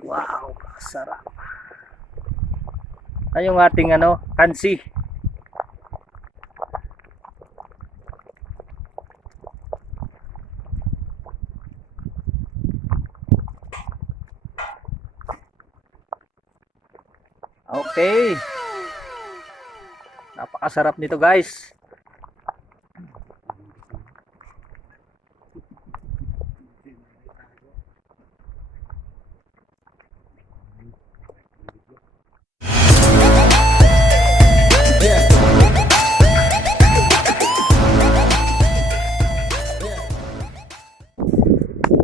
Wow, sarap. Ay yung ating kansi. Okay. Napakasarap nito, guys.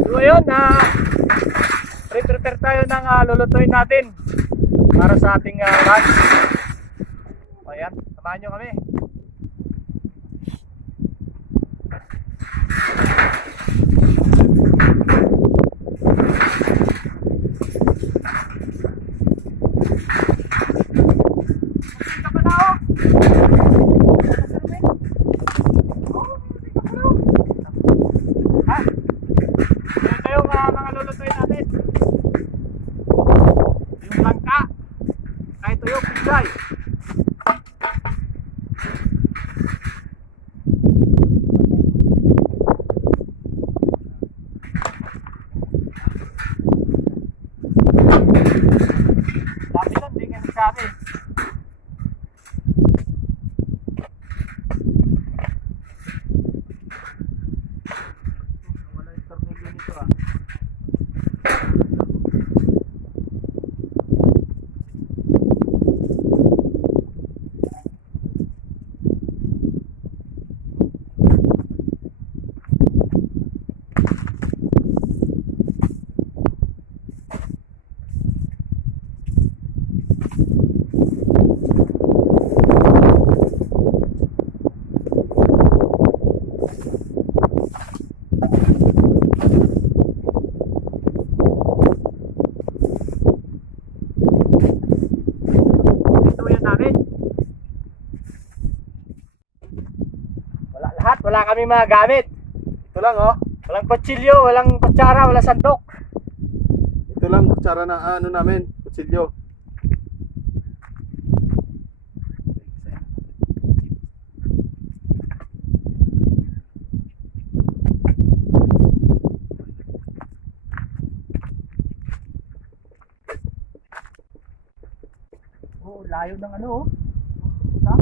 So ayun, prepare tayo ng lulutuin natin para sa ating lunch. Ayan, samahan nyo kami. Ito yung mga lulutuin natin. Yung langka, kahit tuyok, pizay. Dami lang, di nga nagsabi. Wala yung tornilyo nito Wala kami mga gamit. Ito lang oh. Walang kutsilyo, walang kutsara, walang sandok. Ito lang kutsara na namin, kutsilyo. Oh, layo ng Isa?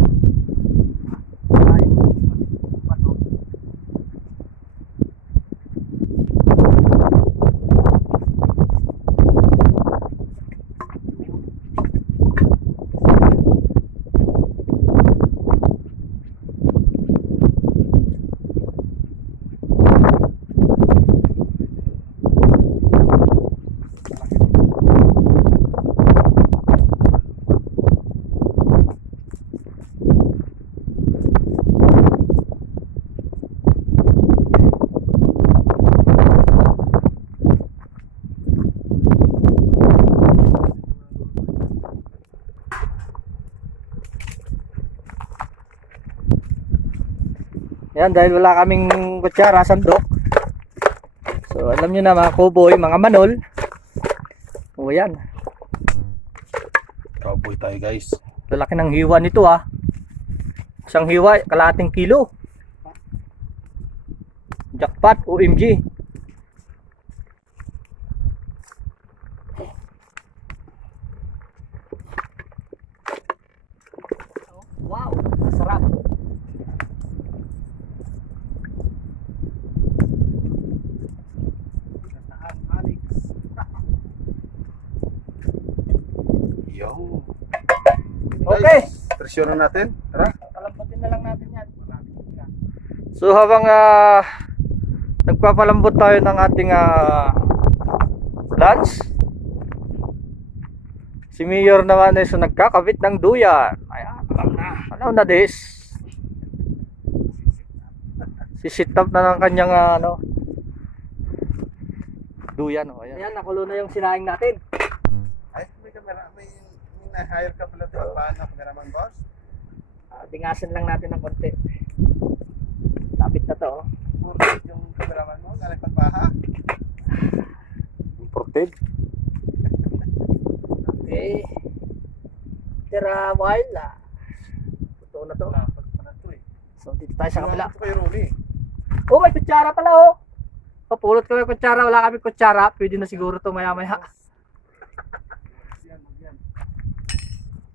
Layo. Bato. Yan, dahil wala kaming kutsara, sandok. So, alam nyo na mga cowboy, mga manol. O yan. Cowboy tayo guys. Lalaki ng hiwa nito Isang hiwa, kalahating kilo. Jackpot, OMG. Wow, sarap. Yo. Okay. Presyonan natin. Tara. Palambutin na lang natin yan. So habang nagpapalambot tayo ng ating lunch, si Mayor naman ay nagkakabit ng duyan. Ayan, ano na this? Si-sit up na ng kanyang duyan. Ayan. Ayan, nakulo na yung sinaing natin. Ay, may camera. May na-hire ka pala dito. Paano, cameraman boss? Tingasan lang natin ng konti. Lapit na to. Imported yung cameraman mo. Galing Pagbaha. Imported? Okay. Tira while totoo na to. Dapat pa na to eh. So dito tayo sa kabila. Ito kay Ronnie. Oh, may kutsara pala oh. Papulot ko yung kutsara. Wala kami kutsara. Pwede na siguro to maya maya. Yan, yan.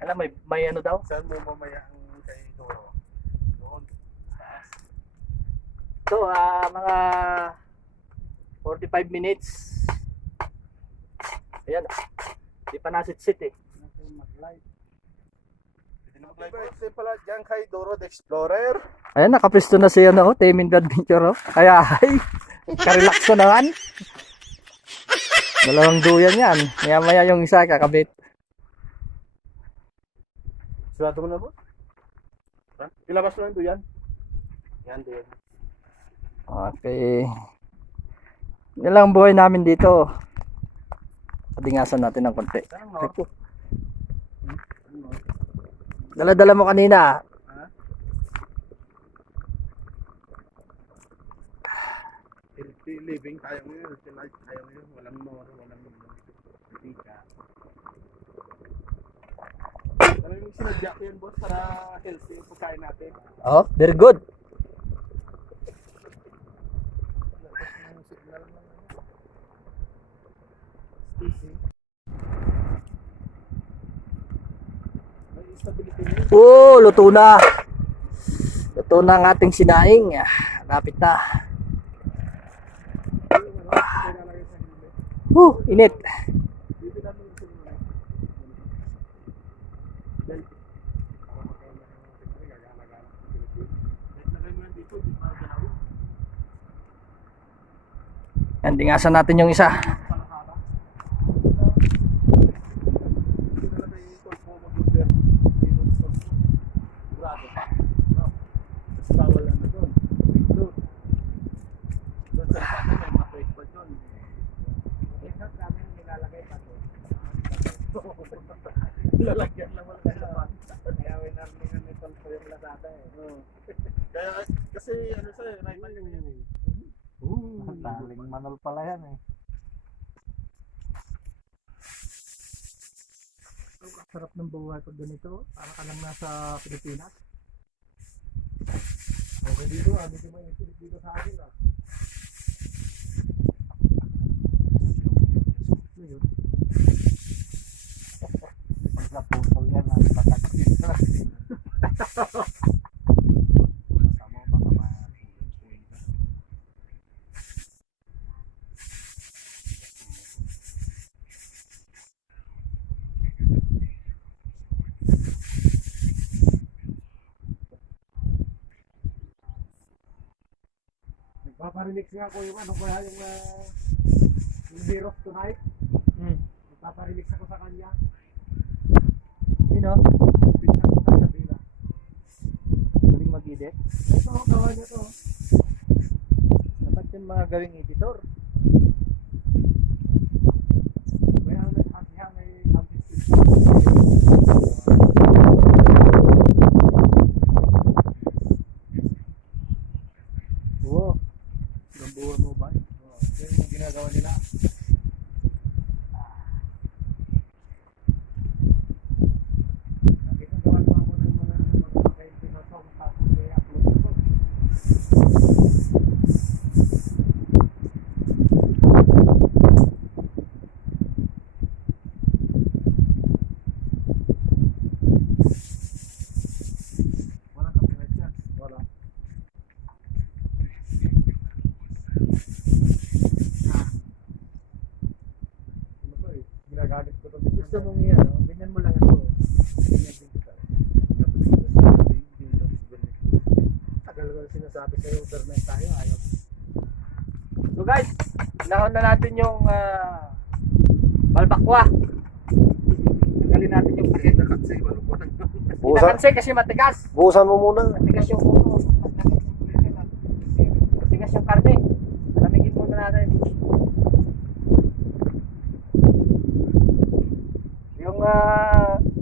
Alam, may ano daw. Saan mo mamaya ang kay Doro? Doon. Taas. So, mga 45 minutes. Ayan. Di pa nasit-sit eh. Mag-live. Pwede na mag-live. Ito pala dyan kay Doro the Explorer. Ayan, nakapisto na siya na oh. Temin Adventure oh. Kaya ay, karelax ko naman. Dalawang duyan yan. Maya-maya yung isa kakabit. Sigurado mo na po? Ilabas mo lang doon yan. Yan doon. Okay. Yan lang ang buhay namin dito. Padingasan natin ng konti. Ito. Dala-dala mo kanina. Living tayo ngayon. Life tayo ngayon. Walang moro, walang politika. Ano yung sinadya ko yan, boss, para healthy yung pagkain natin? Oh, very good. May stability niya. Oh, luto na. Luto na ang ating sinaing. Lapit na. Init. Yan, dingasan natin yung isa. Lalagyan lang wala kayo naman. Kaya winarningan ni Tol po yung Lazada eh. Kaya kasi ano sa right man yung yun eh. Daling manol pala yan eh. Ang sarap ng buhay pag ganito. Para ka lang nasa Pilipinas. Okay dito ah, hindi mo yung dito sa akin ah. Sa puso yan ang patakit na. Nagpaparelix nga ako yung ano kaya yung Heroes Tonight. Nagpaparelix ako sa kanya. Sino? Bigyan ko sa kabila. Galing mag-edit. Ito, gawa niya to. Dapat yung mga gawing editor. Kaya nag-hatihan may artist. Oo. Gambuhan mo ba? Yan yung ginagawa nila. Nakikagawa ko ako ng mga kaibigan ko tapos i-upload ko. Walang copyright yan. Wala. Ano ba eh? Ginagamit ko to. Gusto mong yan, no? Ganyan mo lang ako. Tagal ko na sinasabi sa'yo, overnight tayo, ayaw. So guys, nahon na natin yung balbakwa. Tanggalin natin yung pakit. Kasi wala po nang Inakansi kasi matigas. buusan mo muna. Matigas yung matigas yung karne. Malamigin muna natin. Yung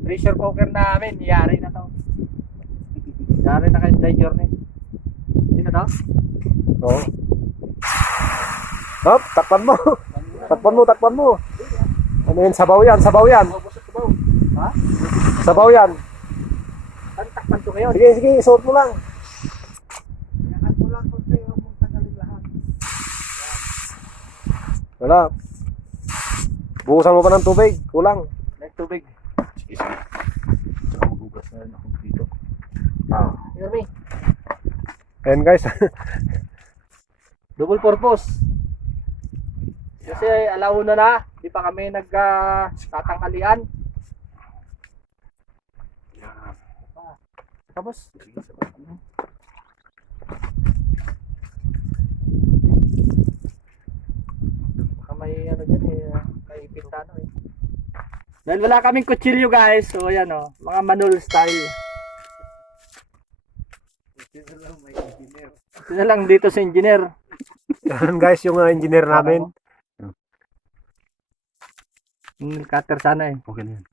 pressure cooker namin, yari na to. Yari na kayo day journey. Dito to? Oo. Hop, takpan mo. Takpan mo, takpan mo. Ano yun, sabaw yan, sabaw yan. Ha? Sabaw yan. Saan takpan to ngayon? Sige, sige, isuot mo lang. Wala. Buhusan mo pa ng tubig. Kulang. May tubig. Sige, sige. Tsaka maghugas na rin ako dito. Jeremy, Ayan guys. double purpose. Kasi alauna na, di pa kami nagtatanghalian. Tapos, baka may ano dyan may pintano eh. Dahil wala kaming kutsilyo guys, so ayan mga manol style. Ito na lang dito sa engineer. Ayan guys, yung engineer namin. Yung cutter sana eh. Okay na yan.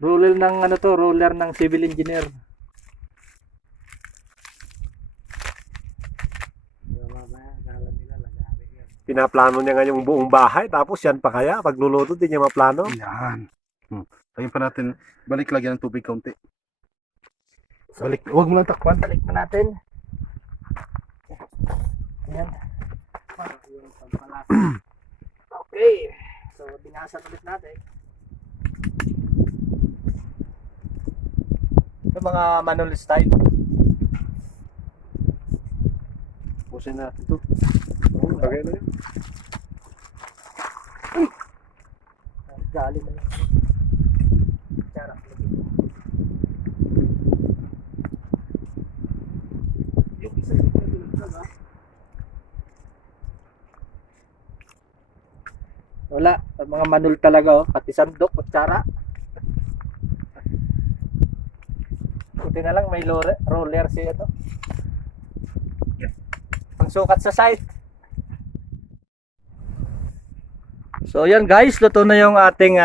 Ruler ng ruler ng civil engineer. Pinaplano niya nga yung buong bahay, tapos yan pa kaya, pagluluto din niya maplano. Yan. Lagyan pa natin, balik lagyan ng tubig kaunti. Balik, huwag mo lang takpan. Balik na natin. Ayan. Okay. So, binasan ulit natin. Ito mga manol style. Pusin natin ito. Lagay na yun. Dali na lang. Charap. Yung isa yung pinagdag ha. Wala. Mga manol talaga pati sandok, kutsara. Buti na lang may roller si pangsukat sa site. So yan guys, luto na yung ating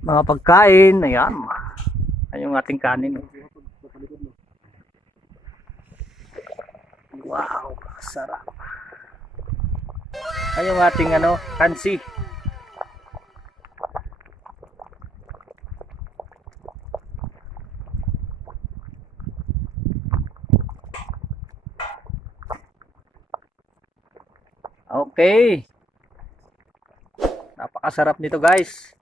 mga pagkain. Ayan. Ayan yung ating kanin. Wow, sarap. Ayan yung ating kansi. Okay. Napakasarap nito guys.